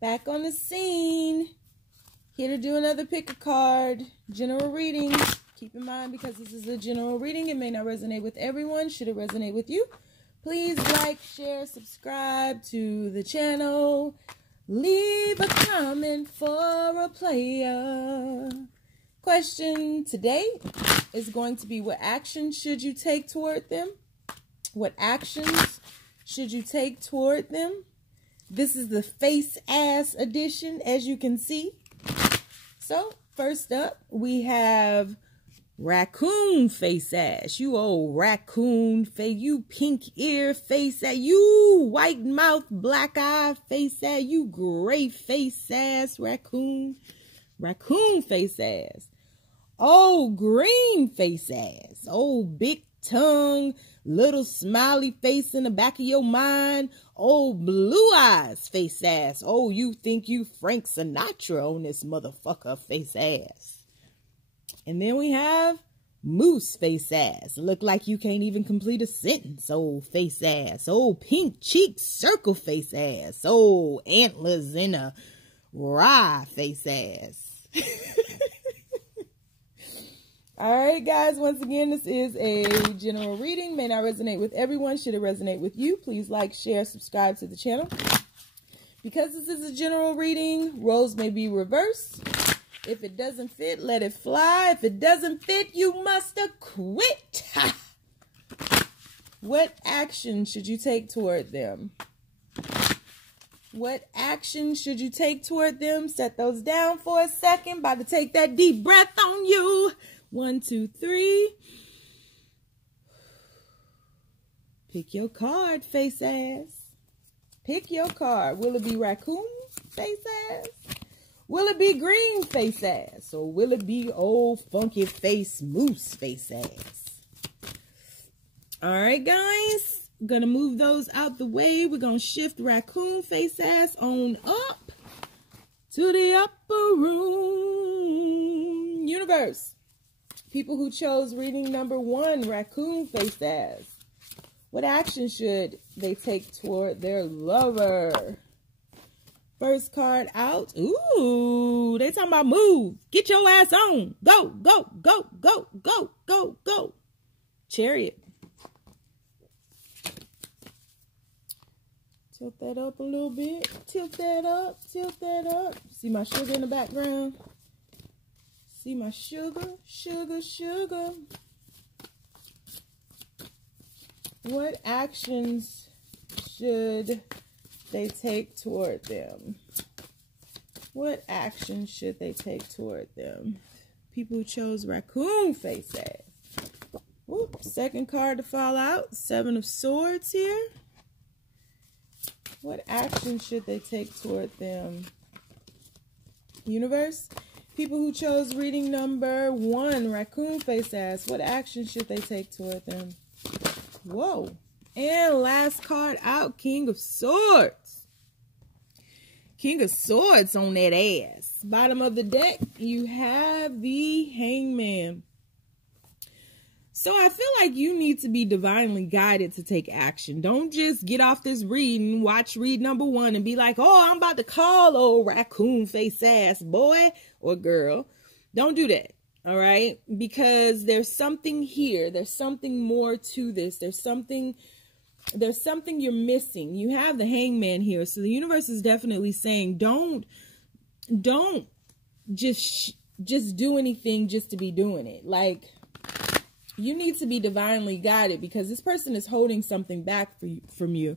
Back on the scene. Here to do another pick a card. General reading. Keep in mind, because this is a general reading, it may not resonate with everyone. Should it resonate with you, please like, share, subscribe to the channel. Leave a comment for a player. Question today is going to be, what action should you take toward them? What actions should you take toward them? This is the face ass edition, as you can see. So first up, we have Raccoon face ass. You old raccoon face, you pink ear face ass, you white mouth, black eye face ass, you gray face ass raccoon. Raccoon face ass. Oh, green face ass. Oh, big tongue, little smiley face in the back of your mind. Oh, blue eyes face ass. Oh, you think you Frank Sinatra on this motherfucker face ass. And then we have moose face ass. Look like you can't even complete a sentence. Oh, face ass. Oh, pink cheek circle face ass. Oh, antlers in a rye face ass. All right, guys, once again, this is a general reading. May not resonate with everyone. Should it resonate with you, please like, share, subscribe to the channel. Because this is a general reading, roles may be reversed. If it doesn't fit, let it fly. If it doesn't fit, you must quit. What action should you take toward them? What action should you take toward them? Set those down for a second. About to take that deep breath on you. 1, 2, 3. Pick your card, face ass. Pick your card. Will it be raccoon, face ass? Will it be green face ass? Or will it be old funky face moose face ass? All right, guys. I'm going to move those out the way. We're going to shift raccoon face ass on up to the upper room. Universe. People who chose reading number 1, raccoon face ass. What action should they take toward their lover? First card out. Ooh, they talking about move. Get your ass on. Go, go, go, go, go, go, go. Chariot. Tilt that up a little bit. Tilt that up. Tilt that up. See my sugar in the background? See my sugar, sugar, sugar. What actions should they take toward them? What actions should they take toward them? People who chose raccoon face ass. Whoop, second card to fall out. 7 of Swords here. What action should they take toward them? Universe. People who chose reading number 1, raccoon face ass. What action should they take toward them? Whoa. And last card out, King of Swords. King of Swords on that ass. Bottom of the deck, you have the Hangman. So I feel like you need to be divinely guided to take action. Don't just get off this reading, watch read number 1 and be like, oh, I'm about to call old raccoon face ass boy or girl. Don't do that. All right. Because there's something here. There's something more to this. There's something you're missing. You have the Hangman here. So the universe is definitely saying, don't just do anything just to be doing it. Like, you need to be divinely guided because this person is holding something back from you.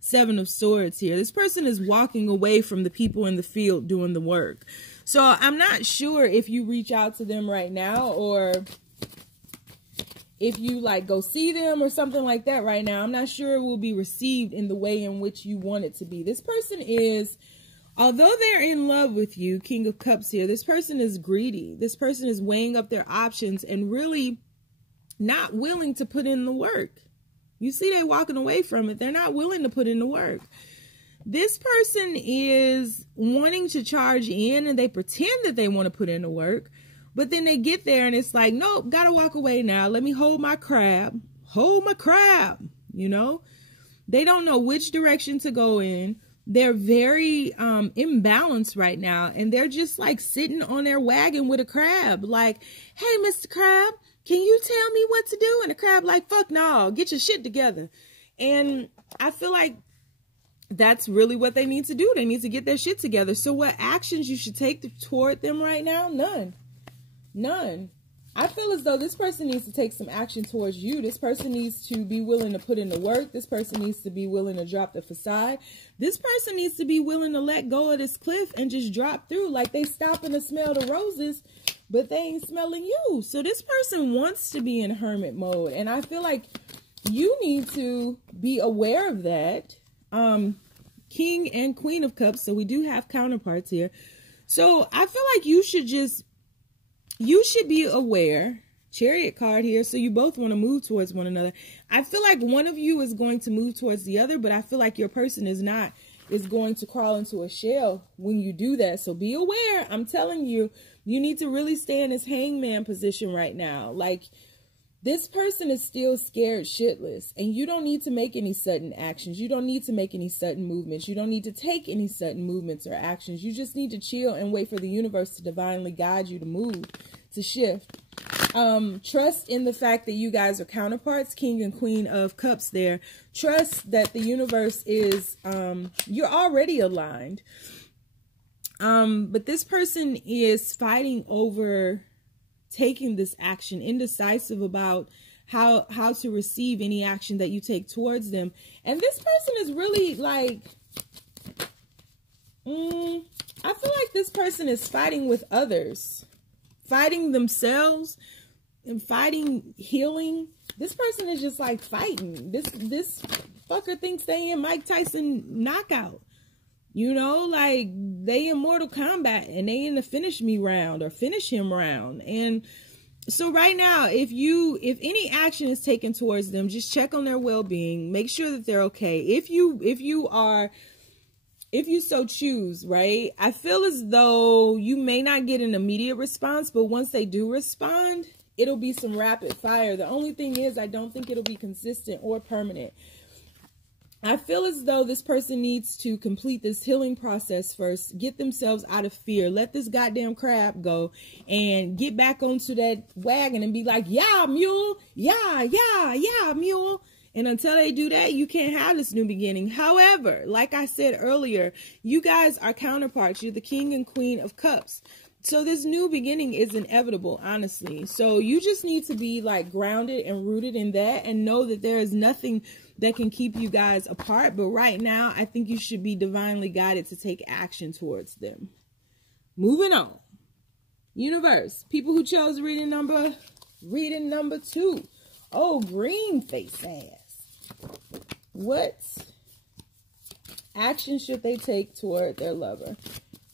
7 of Swords here. This person is walking away from the people in the field doing the work. So I'm not sure if you reach out to them right now or if you like go see them or something like that right now. I'm not sure it will be received in the way in which you want it to be. This person is, although they're in love with you, King of Cups here, this person is greedy. This person is weighing up their options and really not willing to put in the work. You see, they're walking away from it. They're not willing to put in the work. This person is wanting to charge in and they pretend that they want to put in the work, but then they get there and it's like, nope, gotta walk away now. Let me hold my crab. Hold my crab. You know, they don't know which direction to go in. they're very imbalanced right now, and they're just like sitting on their wagon with a crab, like, hey, Mr. Crab, can you tell me what to do? And the crab like, fuck no, get your shit together. And I feel like that's really what they need to do. They need to get their shit together. So what actions you should take toward them right now? None. I feel as though this person needs to take some action towards you. This person needs to be willing to put in the work. This person needs to be willing to drop the facade. This person needs to be willing to let go of this cliff and just drop through. Like, they stopping to smell the roses, but they ain't smelling you. So this person wants to be in hermit mode. And I feel like you need to be aware of that. King and Queen of Cups. So we do have counterparts here. So I feel like you should be aware. Chariot card here. So you both want to move towards one another. I feel like one of you is going to move towards the other, but I feel like your person is going to crawl into a shell when you do that. So be aware. I'm telling you, you need to really stay in this hangman position right now. Like, this person is still scared shitless, and you don't need to make any sudden actions. You don't need to make any sudden movements. You don't need to take any sudden movements or actions. You just need to chill and wait for the universe to divinely guide you to move, to shift. Trust in the fact that you guys are counterparts, King and Queen of Cups there. Trust that the universe is, you're already aligned. But this person is fighting over taking this action, indecisive about how to receive any action that you take towards them. And this person is really like, I feel like this person is fighting with others, fighting themselves and fighting healing. This person is just like fighting. This fucker thinks they in Mike Tyson knockout. You know, like, they in Mortal Kombat and they in the finish me round or finish him round. And so right now, if any action is taken towards them, just check on their well-being. Make sure that they're okay. If you so choose, right? I feel as though you may not get an immediate response, but once they do respond, it'll be some rapid fire. The only thing is, I don't think it'll be consistent or permanent. I feel as though this person needs to complete this healing process first, get themselves out of fear, let this goddamn crab go, and get back onto that wagon and be like, yeah, mule, yeah, mule. And until they do that, you can't have this new beginning. However, like I said earlier, you guys are counterparts. You're the King and Queen of Cups. So this new beginning is inevitable, honestly. So you just need to be like grounded and rooted in that and know that there is nothing that can keep you guys apart. But right now, I think you should be divinely guided to take action towards them. Moving on. Universe, people who chose reading number 2. Oh, green face ass. What action should they take toward their lover?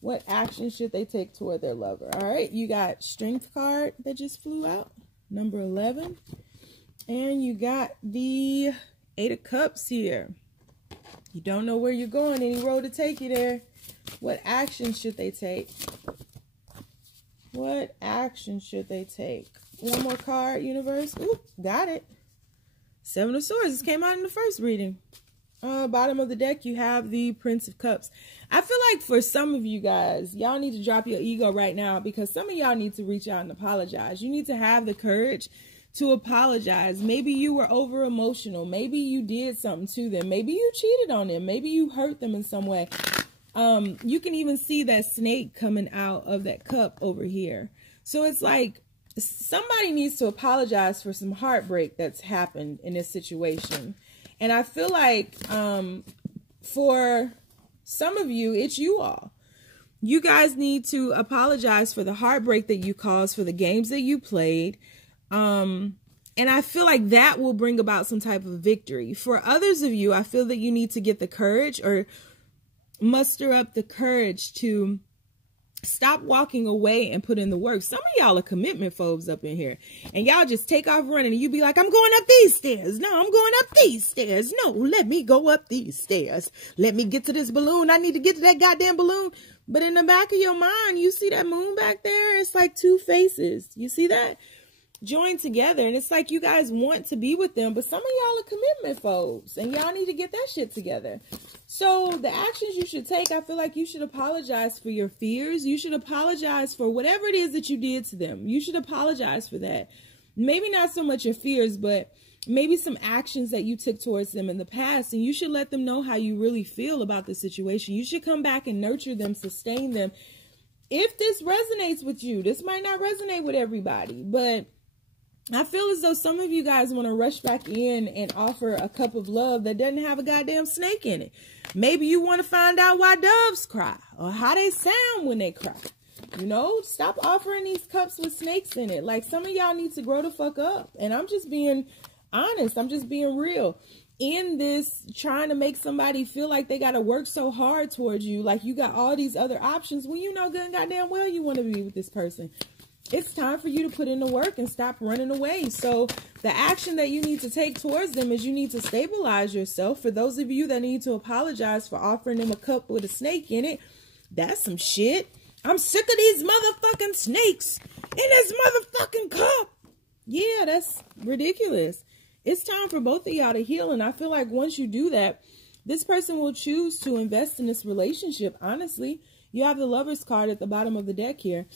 What action should they take toward their lover? All right, you got Strength card that just flew out, number 11. And you got the 8 of Cups here. You don't know where you're going, any road to take you there. What action should they take? What action should they take? One more card, universe. Ooh, got it. 7 of Swords. This came out in the first reading. Bottom of the deck, you have the Prince of Cups. I feel like for some of you guys, y'all need to drop your ego right now, because some of y'all need to reach out and apologize. You need to have the courage to apologize. Maybe you were over emotional. Maybe you did something to them. Maybe you cheated on them. Maybe you hurt them in some way. You can even see that snake coming out of that cup over here. So it's like somebody needs to apologize for some heartbreak that's happened in this situation. And I feel like for some of you, it's you all. You guys need to apologize for the heartbreak that you caused, for the games that you played. And I feel like that will bring about some type of victory. For others of you, I feel that you need to get the courage or muster up the courage to stop walking away and put in the work. Some of y'all are commitment phobes up in here, and y'all just take off running, and you be like, I'm going up these stairs. No, I'm going up these stairs. No, let me go up these stairs. Let me get to this balloon. I need to get to that goddamn balloon. But in the back of your mind, you see that moon back there? It's like 2 faces. You see that? join together. And it's like you guys want to be with them, but some of y'all are commitment phobes and y'all need to get that shit together. So the actions you should take, I feel like you should apologize for your fears. You should apologize for whatever it is that you did to them. You should apologize for that. Maybe not so much your fears, but maybe some actions that you took towards them in the past, and you should let them know how you really feel about the situation. You should come back and nurture them, sustain them. If this resonates with you, this might not resonate with everybody, but I feel as though some of you guys want to rush back in and offer a cup of love that doesn't have a goddamn snake in it. Maybe you want to find out why doves cry or how they sound when they cry. You know, stop offering these cups with snakes in it. Like, some of y'all need to grow the fuck up. And I'm just being honest. I'm just being real. In this, trying to make somebody feel like they got to work so hard towards you, like you got all these other options, when you know good and goddamn well you want to be with this person. It's time for you to put in the work and stop running away. So the action that you need to take towards them is you need to stabilize yourself. For those of you that need to apologize for offering them a cup with a snake in it, that's some shit. I'm sick of these motherfucking snakes in this motherfucking cup. Yeah, that's ridiculous. It's time for both of y'all to heal. And I feel like once you do that, this person will choose to invest in this relationship. Honestly, you have the Lover's card at the bottom of the deck here.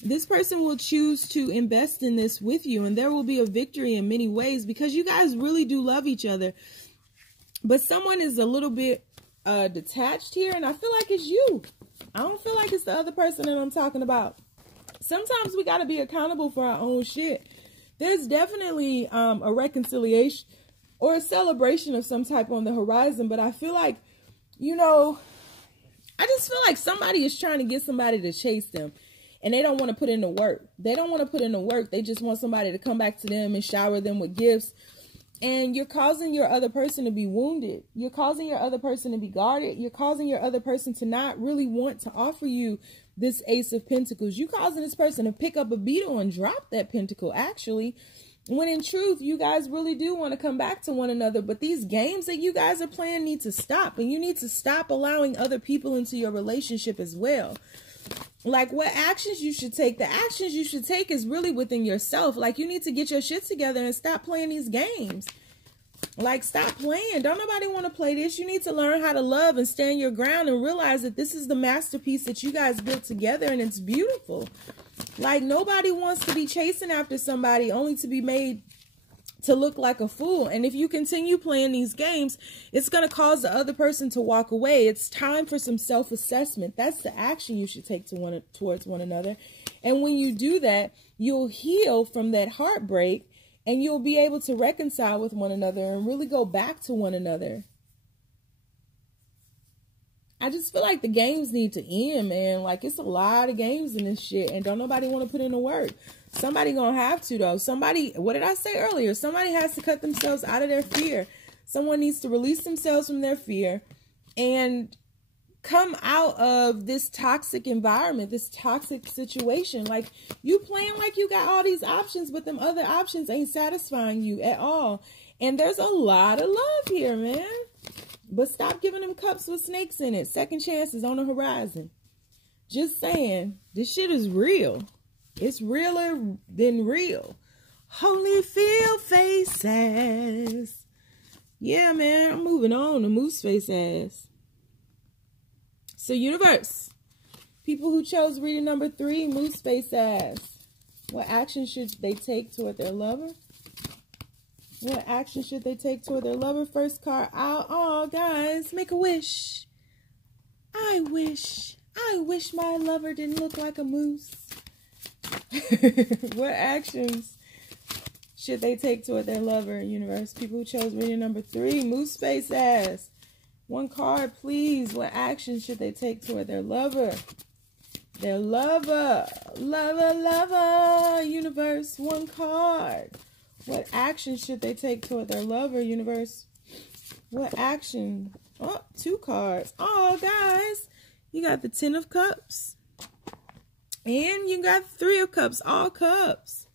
This person will choose to invest in this with you. And there will be a victory in many ways because you guys really do love each other. But someone is a little bit detached here. And I feel like it's you. I don't feel like it's the other person that I'm talking about. Sometimes we got to be accountable for our own shit. There's definitely a reconciliation or a celebration of some type on the horizon. But I feel like, you know, I just feel like somebody is trying to get somebody to chase them. And they don't want to put in the work. They don't want to put in the work. They just want somebody to come back to them and shower them with gifts. And you're causing your other person to be wounded. You're causing your other person to be guarded. You're causing your other person to not really want to offer you this Ace of Pentacles. You're causing this person to pick up a beetle and drop that pentacle, actually. When in truth, you guys really do want to come back to one another. But these games that you guys are playing need to stop. And you need to stop allowing other people into your relationship as well. Like, what actions you should take, the actions you should take is really within yourself. Like, you need to get your shit together and stop playing these games. Like, stop playing. Don't nobody want to play this. You need to learn how to love and stand your ground and realize that this is the masterpiece that you guys built together and it's beautiful. Like, nobody wants to be chasing after somebody only to be made to look like a fool. And if you continue playing these games, it's going to cause the other person to walk away. It's time for some self-assessment. That's the action you should take towards one another. And when you do that, you'll heal from that heartbreak and you'll be able to reconcile with one another and really go back to one another. I just feel like the games need to end, man. Like, it's a lot of games in this shit and don't nobody want to put in the work. Somebody gonna have to, though. Somebody, what did I say earlier? Somebody has to cut themselves out of their fear. Someone needs to release themselves from their fear and come out of this toxic environment, this toxic situation. Like, you playing like you got all these options, but them other options ain't satisfying you at all. And there's a lot of love here, man. But stop giving them cups with snakes in it. Second chance is on the horizon. Just saying, this shit is real. It's realer than real. Holyfield faces. Yeah, man, I'm moving on to moose face ass. So, universe, people who chose reading number 3, moose face ass. What action should they take toward their lover? What action should they take toward their lover? First card out. Oh, guys, make a wish. I wish my lover didn't look like a moose. What actions should they take toward their lover, universe? People who chose reading number 3, moose face ass. One card, please. What actions should they take toward their lover? Their lover. Lover, universe. One card. What action should they take toward their lover, universe? What action? Oh, 2 cards. Oh, guys, you got the 10 of Cups. And you got 3 of Cups, all cups.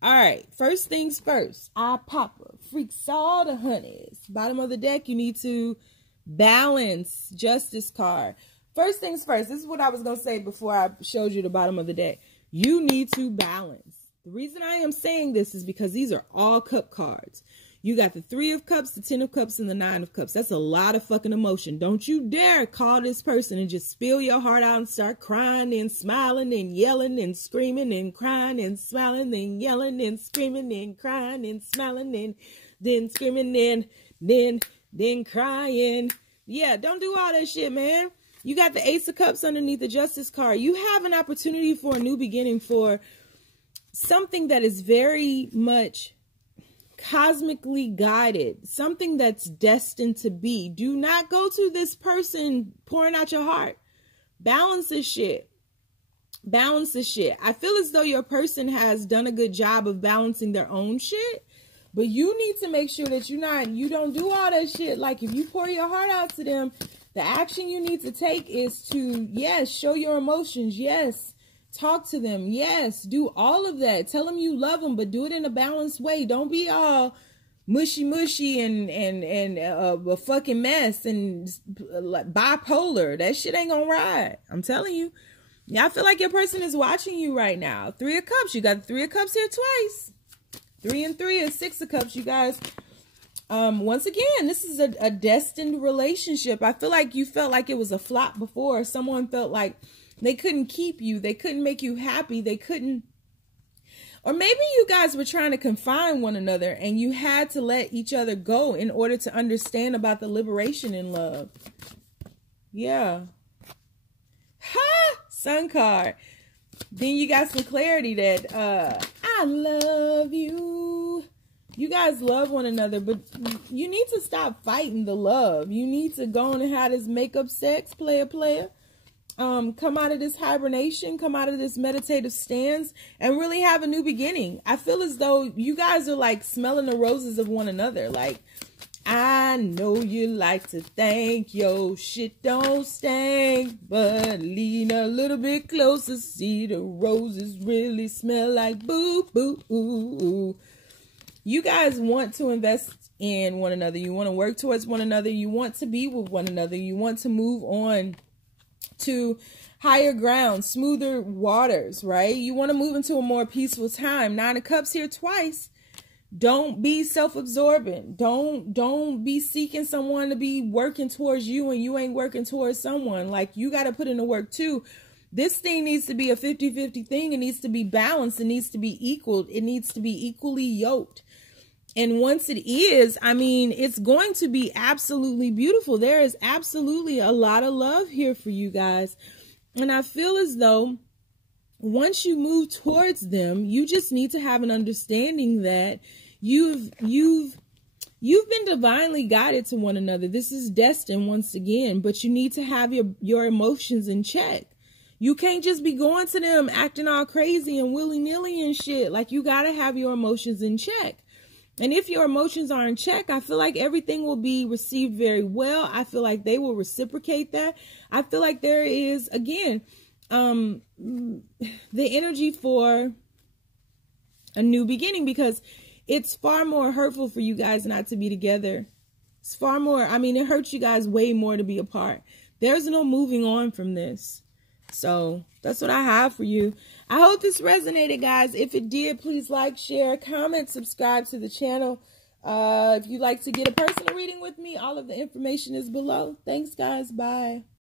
All right, first things first. I Papa freaks all the honeys. Bottom of the deck, you need to balance. Justice card. First things first. This is what I was going to say before I showed you the bottom of the deck. You need to balance. The reason I am saying this is because these are all cup cards. You got the 3 of cups, the 10 of cups, and the 9 of cups. That's a lot of fucking emotion. Don't you dare call this person and just spill your heart out and start crying and smiling and yelling and screaming and crying and smiling and yelling and screaming and crying and smiling and then screaming and then crying. Yeah, don't do all that shit, man. You got the Ace of Cups underneath the Justice card. You have an opportunity for a new beginning, for something that is very much cosmically guided, something that's destined to be. Do not go to this person pouring out your heart. Balance this shit. Balance this shit. I feel as though your person has done a good job of balancing their own shit, but you need to make sure that you don't do all that shit. Like, if you pour your heart out to them, the action you need to take is to, yes, show your emotions. Yes, talk to them. Yes, do all of that. Tell them you love them, but do it in a balanced way. Don't be all mushy and a fucking mess and bipolar. That shit ain't gonna ride. I'm telling you. Yeah, I feel like your person is watching you right now. 3 of Cups. You got the 3 of Cups here twice. 3 and 3 is 6 of Cups, you guys. Once again, this is a destined relationship. I feel like you felt like it was a flop before. Someone felt like they couldn't keep you. They couldn't make you happy. They couldn't. Or maybe you guys were trying to confine one another and you had to let each other go in order to understand about the liberation in love. Yeah. Ha! Sun card. Then you got some clarity that I love you. You guys love one another, but you need to stop fighting the love. You need to go on and have this makeup sex, player. Come out of this hibernation, come out of this meditative stance, and really have a new beginning. I feel as though you guys are like smelling the roses of one another. Like, I know you like to think your shit don't stink, but lean a little bit closer, see the roses really smell like boo, boo, ooh, ooh. You guys want to invest in one another. You want to work towards one another. You want to be with one another. You want to move on to higher ground, smoother waters, right? You want to move into a more peaceful time. 9 of Cups here twice. Don't be self-absorbent. Don't be seeking someone to be working towards you and you ain't working towards someone. Like, you got to put in the work too. This thing needs to be a 50-50 thing. It needs to be balanced. It needs to be equal. It needs to be equally yoked. And once it is, I mean, it's going to be absolutely beautiful. There is absolutely a lot of love here for you guys. And I feel as though once you move towards them, you just need to have an understanding that you've been divinely guided to one another. This is destined once again, but you need to have your emotions in check. You can't just be going to them acting all crazy and willy-nilly and shit. Like, you got to have your emotions in check. And if your emotions are in check, I feel like everything will be received very well. I feel like they will reciprocate that. I feel like there is, again, the energy for a new beginning, because it's far more hurtful for you guys not to be together. It's far more, I mean, it hurts you guys way more to be apart. There's no moving on from this. So that's what I have for you. I hope this resonated, guys. If it did, please like, share, comment, subscribe to the channel. If you'd like to get a personal reading with me, all of the information is below. Thanks, guys. Bye.